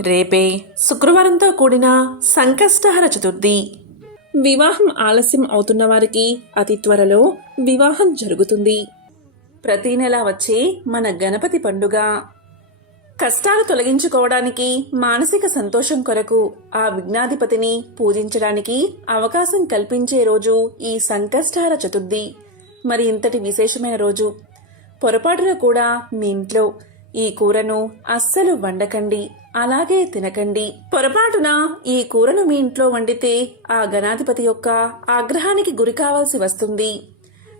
రేపే శుక్రవారంతో కూడిన సంకష్టహర చతుర్థి. వివాహం ఆలస్యం అవుతున్న వారికి అతి త్వరలో వివాహం జరుగుతుంది. ప్రతి నెల వచ్చే మన గణపతి పండుగ కష్టాలు తొలగించుకోవడానికి, మానసిక సంతోషం కొరకు ఆ విఘ్నాధిపతిని పూజించడానికి అవకాశం కల్పించే రోజు ఈ సంకష్టహర చతుర్థి. మరి ఇంతటి విశేషమైన రోజు పొరపాటున కూడా మీ ఇంట్లో ఈ కూరను అస్సలు వండకండి, అలాగే తినకండి. పొరపాటున ఈ కూరను మీ ఇంట్లో వండితే ఆ గణాధిపతి యొక్క ఆగ్రహానికి గురి కావాల్సి వస్తుంది.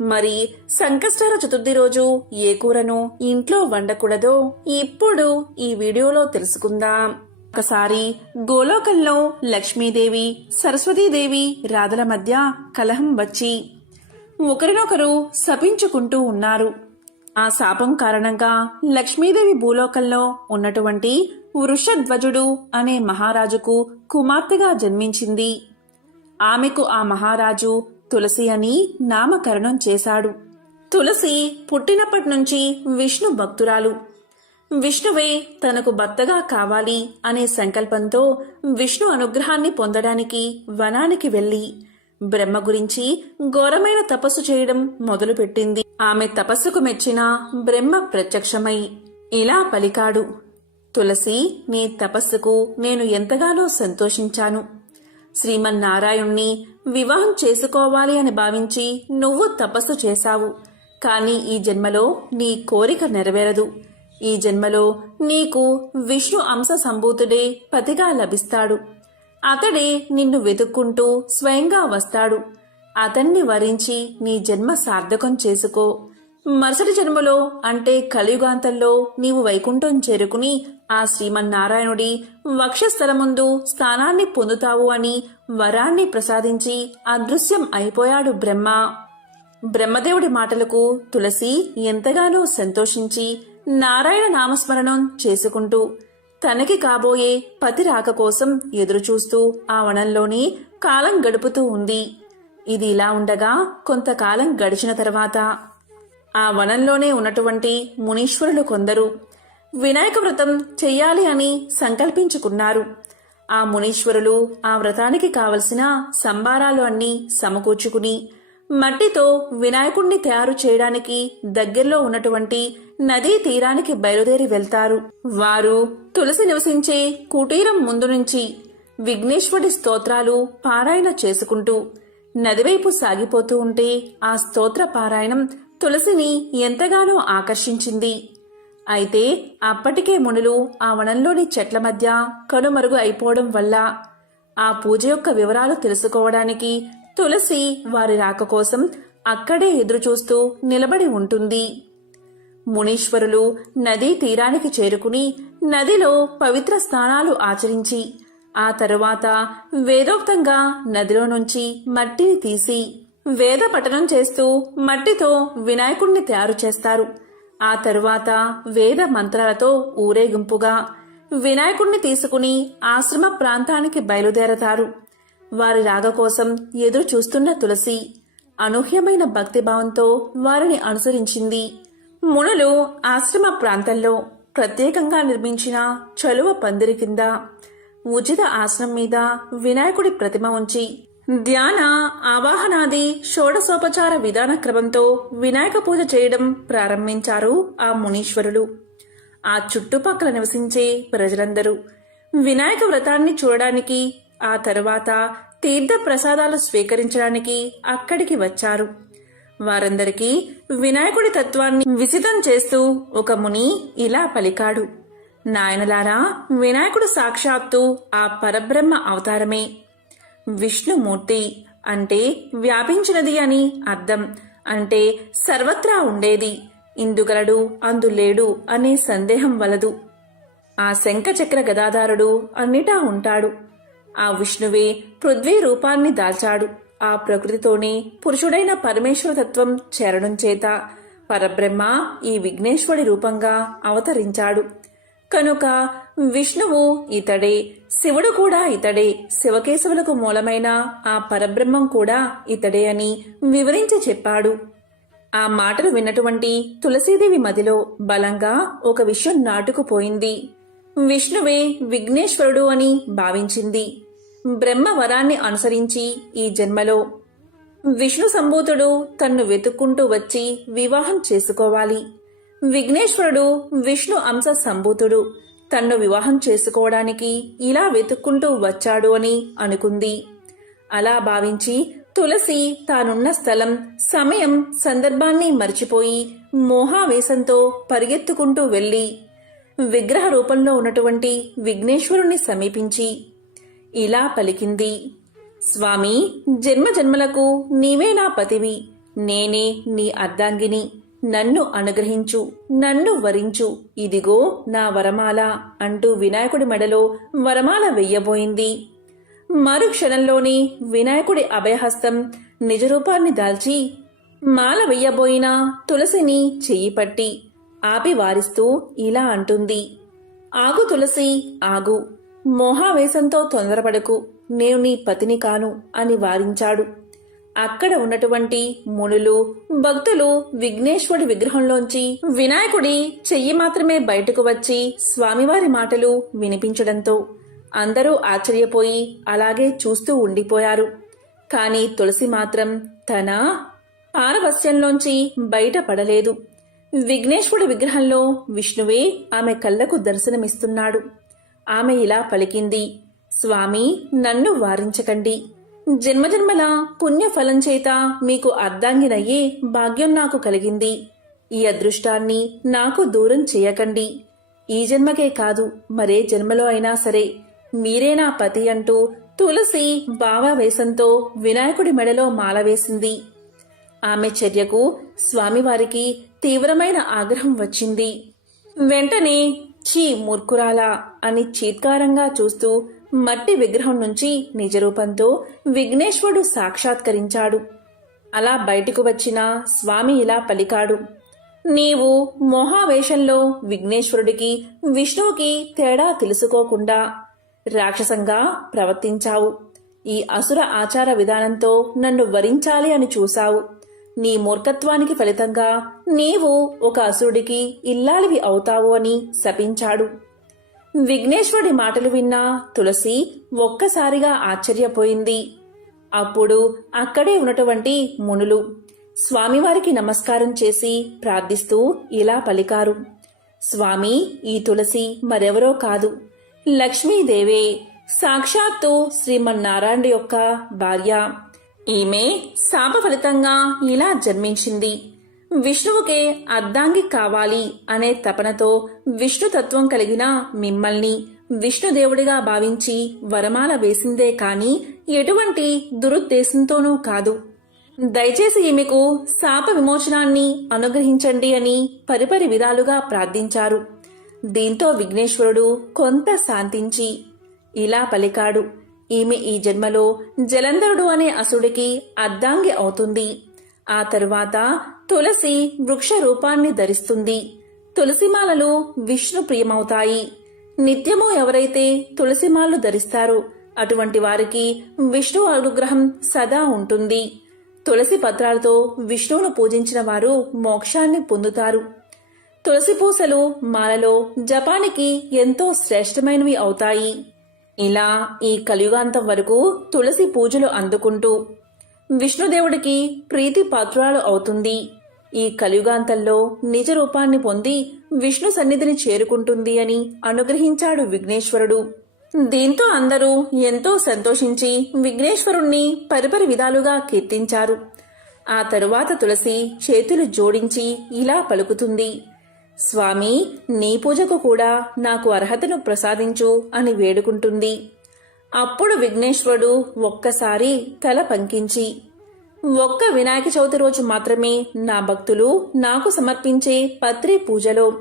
మరి సంకష్టహర చతుర్థి రోజు ఏ కూరను ఇంట్లో వండకూడదో ఇప్పుడు ఈ వీడియోలో తెలుసుకుందాం. ఒకసారి గోలోకంలో లక్ష్మీదేవి, సరస్వతీదేవి రాధల మధ్య కలహం వచ్చి ఒకరినొకరు శపించుకుంటూ ఉన్నారు. ఆ శాపం కారణంగా లక్ష్మీదేవి భూలోకంలో ఉన్నటువంటి వృషధ్వజుడు అనే మహారాజుకు కుమార్తెగా జన్మించింది. ఆమెకు ఆ మహారాజు తులసి అని నామకరణం చేశాడు. తులసి పుట్టినప్పటి నుంచి విష్ణు భక్తురాలు. విష్ణువే తనకు భర్తగా కావాలి అనే సంకల్పంతో విష్ణు అనుగ్రహాన్ని పొందడానికి వనానికి వెళ్లి బ్రహ్మ గురించి ఘోరమైన తపస్సు చేయడం మొదలుపెట్టింది. ఆమె తపస్సుకు మెచ్చిన బ్రహ్మ ప్రత్యక్షమై ఇలా పలికాడు, తులసి, నీ తపస్సుకు నేను ఎంతగానో సంతోషించాను. శ్రీమన్నారాయణ్ణి వివాహం చేసుకోవాలి అని భావించి నువ్వు తపస్సు చేశావు. కాని ఈ జన్మలో నీ కోరిక నెరవేరదు. ఈ జన్మలో నీకు విష్ణు అంశ సంభూతుడే పతిగా లభిస్తాడు. అతడే నిన్ను వెతుక్కుంటూ స్వయంగా వస్తాడు. అతన్ని వరించి నీ జన్మ సార్థకం చేసుకో. మరుసటి జన్మలో అంటే కలియుగాంతంలో నీవు వైకుంఠం చేరుకుని ఆ శ్రీమన్నారాయణుడి వక్షస్థలముందు స్థానాన్ని పొందుతావు అని వరాన్ని ప్రసాదించి అదృశ్యం అయిపోయాడు బ్రహ్మ. బ్రహ్మదేవుడి మాటలకు తులసి ఎంతగానో సంతోషించి నారాయణ నామస్మరణం చేసుకుంటూ తనకి కాబోయే పతి రాక కోసం ఎదురుచూస్తూ ఆ వనంలోనే కాలం గడుపుతూ ఉంది. ఇది ఇలా ఉండగా కొంతకాలం గడిచిన తర్వాత ఆ వనంలోనే ఉన్నటువంటి మునీశ్వరులు కొందరు వినాయక వ్రతం చెయ్యాలి అని సంకల్పించుకున్నారు. ఆ మునీశ్వరులు ఆ వ్రతానికి కావలసిన సంబారాలు అన్నీ సమకూర్చుకుని మట్టితో వినాయకుణ్ణి తయారు చేయడానికి దగ్గరలో ఉన్నటువంటి నదీ తీరానికి బయలుదేరి వెళ్తారు. వారు తులసి నివసించే కుటీరం ముందు నుంచి విఘ్నేశ్వరుడి స్తోత్రాలు పారాయణ చేసుకుంటూ నదివైపు సాగిపోతూ ఉంటే ఆ స్తోత్ర పారాయణం తులసిని ఎంతగానో ఆకర్షించింది. అయితే అప్పటికే మునులు ఆ వనంలోని చెట్ల మధ్య కనుమరుగు అయిపోవడం వల్ల ఆ పూజ యొక్క వివరాలు తెలుసుకోవడానికి తులసి వారి రాక కోసం అక్కడే ఎదురుచూస్తూ నిలబడి ఉంటుంది. మునీశ్వరులు నదీ తీరానికి చేరుకుని నదిలో పవిత్ర స్నానాలు ఆచరించి ఆ తరువాత వేదోక్తంగా నదిలో నుంచి మట్టిని తీసి వేద పఠనం చేస్తూ మట్టితో వినాయకుణ్ణి తయారు చేస్తారు. ఆ తరువాత వేద మంత్రాలతో ఊరేగింపుగా వినాయకుణ్ణి తీసుకుని ఆశ్రమ ప్రాంతానికి బయలుదేరతారు. వారి రాక కోసం ఎదురు చూస్తున్న తులసి అనూహ్యమైన భక్తిభావంతో వారిని అనుసరించింది. మునులు ఆశ్రమ ప్రాంతంలో ప్రత్యేకంగా నిర్మించిన చలువ పందిరి కింద ఉచిత ఆసనం మీద వినాయకుడి ప్రతిమ ఉంచి ధ్యాన ఆవాహనాది షోడశోపచార విధాన క్రమంతో వినాయక పూజ చేయడం ప్రారంభించారు ఆ మునీశ్వరులు. ఆ చుట్టుపక్కల నివసించే ప్రజలందరూ వినాయక వ్రతాన్ని చూడడానికి, ఆ తరువాత తీర్థ ప్రసాదాలు స్వీకరించడానికి అక్కడికి వచ్చారు. వారందరికీ వినాయకుడి తత్వాన్ని విసితం చేస్తూ ఒక ముని ఇలా పలికాడు, నాయనలారా, వినాయకుడు సాక్షాత్తు ఆ పరబ్రహ్మ అవతారమే. విష్ణుమూర్తి అంటే వ్యాపించినది అని అర్థం. అంటే సర్వత్రా ఉండేది, ఇందుగలడు అందులేడు అనే సందేహం వలదు. ఆ శంఖచక్ర గదాధారుడు అన్నిటా ఉంటాడు. ఆ విష్ణువే పృథ్వీ రూపాన్ని దాల్చాడు. ఆ ప్రకృతితోనే పురుషుడైన పరమేశ్వర తత్వం చేరడం చేత పరబ్రహ్మ ఈ విఘ్నేశ్వరుడి రూపంగా అవతరించాడు. కనుక విష్ణువు ఇతడే, శివుడు కూడా ఇతడే, శివకేశవులకు మూలమైన ఆ పరబ్రహ్మం కూడా ఇతడే అని వివరించి చెప్పాడు. ఆ మాటలు విన్నటువంటి తులసీదేవి మదిలో బలంగా ఒక విషయం నాటుకుపోయింది. విష్ణువే విఘ్నేశ్వరుడు అని భావించింది. బ్రహ్మ వరాన్ని అనుసరించి ఈ జన్మలో విష్ణు సంభూతుడు తన్ను వెతుక్కుంటూ వచ్చి వివాహం చేసుకోవాలి. విఘ్నేశ్వరుడు విష్ణు అంశ సంభూతుడు తన్ను వివాహం చేసుకోవడానికి ఇలా వెతుక్కుంటూ వచ్చాడు అని అనుకుంది. అలా భావించి తులసి తానున్న స్థలం, సమయం, సందర్భాన్ని మర్చిపోయి మోహావేశంతో పరిగెత్తుకుంటూ వెళ్లి విగ్రహ రూపంలో ఉన్నటువంటి విఘ్నేశ్వరుణ్ణి సమీపించి ఇలా పలికింది. స్వామి, జన్మజన్మలకు నీవే నా పతివి, నేనే నీ అర్ధాంగిని. నన్ను అనుగ్రహించు, నన్ను వరించు, ఇదిగో నా వరమాల అంటూ వినాయకుడి మెడలో వరమాల వెయ్యబోయింది. మరు క్షణంలోనే వినాయకుడి అభయహస్తం నిజరూపాన్ని దాల్చి మాల వెయ్యబోయిన తులసిని చెయ్యి పట్టి ఆపి వారిస్తూ ఇలా అంటుంది. ఆగు తులసి, ఆగు. మోహావేశంతో తొందరపడకు, నేను నీ పతిని కాను అని వారించాడు. అక్కడ ఉన్నటువంటి మునులు, భక్తులు విఘ్నేశ్వరుడి విగ్రహంలోంచి వినాయకుడి చెయ్యి మాత్రమే బయటకు వచ్చి స్వామివారి మాటలు వినిపించడంతో అందరూ ఆశ్చర్యపోయి అలాగే చూస్తూ ఉండిపోయారు. కాని తులసి మాత్రం తన పారవస్యంలోంచి బయటపడలేదు. విఘ్నేశ్వరుడి విగ్రహంలో విష్ణువే ఆమె కళ్లకు దర్శనమిస్తున్నాడు. ఆమె ఇలా పలికింది. స్వామి, నన్ను వారించకండి. జన్మజన్మల పుణ్యఫలం చేత మీకు అర్ధాంగినయ్యే భాగ్యం నాకు కలిగింది. ఈ అదృష్టాన్ని నాకు దూరం చేయకండి. ఈ జన్మకే కాదు, మరే జన్మలో అయినా సరే మీరే నా పతి అంటూ తులసి భావావేశంతో వినాయకుడి మెడలో మాల వేసింది. ఆమె చర్యకు స్వామివారికి తీవ్రమైన ఆగ్రహం వచ్చింది. వెంటనే ఛీ మూర్ఖురాలా అని చీత్కారంగా చూస్తూ మట్టి విగ్రహం నుంచి నిజరూపంతో విఘ్నేశ్వరుడు సాక్షాత్కరించాడు. అలా బయటకు వచ్చిన స్వామి ఇలా పలికాడు. నీవు మోహావేశంలో విఘ్నేశ్వరుడికి, విష్ణువుకి తేడా తెలుసుకోకుండా రాక్షసంగా ప్రవర్తించావు. ఈ అసుర ఆచార విధానంతో నన్ను వరించాలి అని చూశావు. నీ మూర్ఖత్వానికి ఫలితంగా నీవు ఒక అసురుడికి ఇల్లాలివి అవుతావు అని శపించాడు. విఘ్నేశ్వరుడి మాటలు విన్న తులసి ఒక్కసారిగా ఆశ్చర్యపోయింది. అప్పుడు అక్కడే ఉన్నటువంటి మునులు స్వామివారికి నమస్కారం చేసి ప్రార్థిస్తూ ఇలా పలికారు. స్వామి, ఈ తులసి మరెవరో కాదు, లక్ష్మీదేవే, సాక్షాత్తు శ్రీమన్నారాయణుడి యొక్క భార్య. ఈమె శాప ఫలితంగా ఇలా జన్మించింది. విష్ణువుకే అర్ధాంగి కావాలి అనే తపనతో విష్ణుతత్వం కలిగిన మిమ్మల్ని విష్ణుదేవుడిగా భావించి వరమాల వేసిందే కాని ఎటువంటి దురుద్దేశంతోనూ కాదు. దయచేసి ఈమెకు శాప విమోచనాన్ని అనుగ్రహించండి అని పరిపరి విధాలుగా ప్రార్థించారు. దీంతో విఘ్నేశ్వరుడు కొంత శాంతించి ఇలా పలికాడు. ఈమె ఈ జన్మలో జలంధరుడు అనే అసుడికి అర్ధాంగి అవుతుంది. ఆ తరువాత తులసి వృక్ష రూపాన్ని ధరిస్తుంది. తులసిమాలలు విష్ణు ప్రియమవుతాయి. నిత్యము ఎవరైతే తులసిమాలలు ధరిస్తారో అటువంటి వారికి విష్ణు అనుగ్రహం సదా ఉంటుంది. తులసి పత్రాలతో విష్ణువును పూజించిన వారు మోక్షాన్ని పొందుతారు. తులసి పూసలు మాలలో జపానికి ఎంతో శ్రేష్టమైనవి అవుతాయి. ఇలా ఈ కలియుగాంతం వరకు తులసి పూజలు అందుకుంటూ విష్ణుదేవుడికి ప్రీతి పాత్రురాలు అవుతుంది. ఈ కలియుగాంతంలో నిజ రూపాన్ని పొంది విష్ణు సన్నిధిని చేరుకుంటుంది అని అనుగ్రహించాడు విఘ్నేశ్వరుడు. దీంతో అందరూ ఎంతో సంతోషించి విఘ్నేశ్వరుణ్ణి పరిపరి విధాలుగా కీర్తించారు. ఆ తరువాత తులసి చేతులు జోడించి ఇలా పలుకుతుంది. స్వామి, నీ పూజకు కూడా నాకు అర్హతను ప్రసాదించు అని వేడుకుంటుంది. అప్పుడు విఘ్నేశ్వరుడు ఒక్కసారి తల పంకించి, ఒక్క వినాయక చవితి రోజు మాత్రమే నా భక్తులు నాకు సమర్పించే పత్రి పూజలో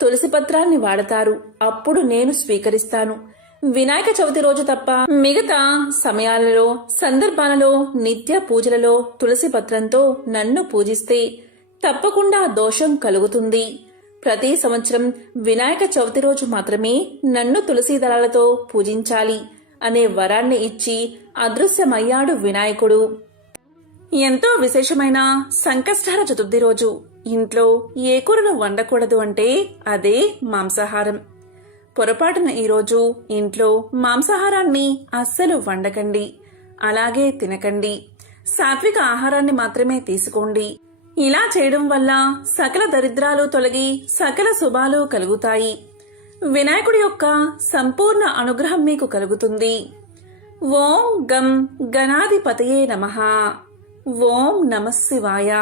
తులసి పత్రాన్ని వాడతారు. అప్పుడు నేను స్వీకరిస్తాను. వినాయక చవితి రోజు తప్ప మిగతా సమయాలలో, సందర్భాలలో, నిత్య పూజలలో తులసి పత్రంతో నన్ను పూజిస్తే తప్పకుండా దోషం కలుగుతుంది. ప్రతి సంవత్సరం వినాయక చవితి రోజు మాత్రమే నన్ను తులసి దళాలతో పూజించాలి అనే వరాన్ని ఇచ్చి అదృశ్యమయ్యాడు వినాయకుడు. ఎంతో విశేషమైన సంకష్టహర చతుర్థి రోజు ఇంట్లో ఏ కూరను వండకూడదు అంటే అదే మాంసాహారం. పొరపాటున ఈరోజు ఇంట్లో మాంసాహారాన్ని అస్సలు వండకండి, అలాగే తినకండి. సాత్విక ఆహారాన్ని మాత్రమే తీసుకోండి. ఇలా చేయడం వల్ల సకల దరిద్రాలు తొలగి సకల శుభాలు కలుగుతాయి. వినాయకుడి యొక్క సంపూర్ణ అనుగ్రహం మీకు కలుగుతుంది. ఓం గం గణాధిపతయే నమః. ఓం నమః శివాయ.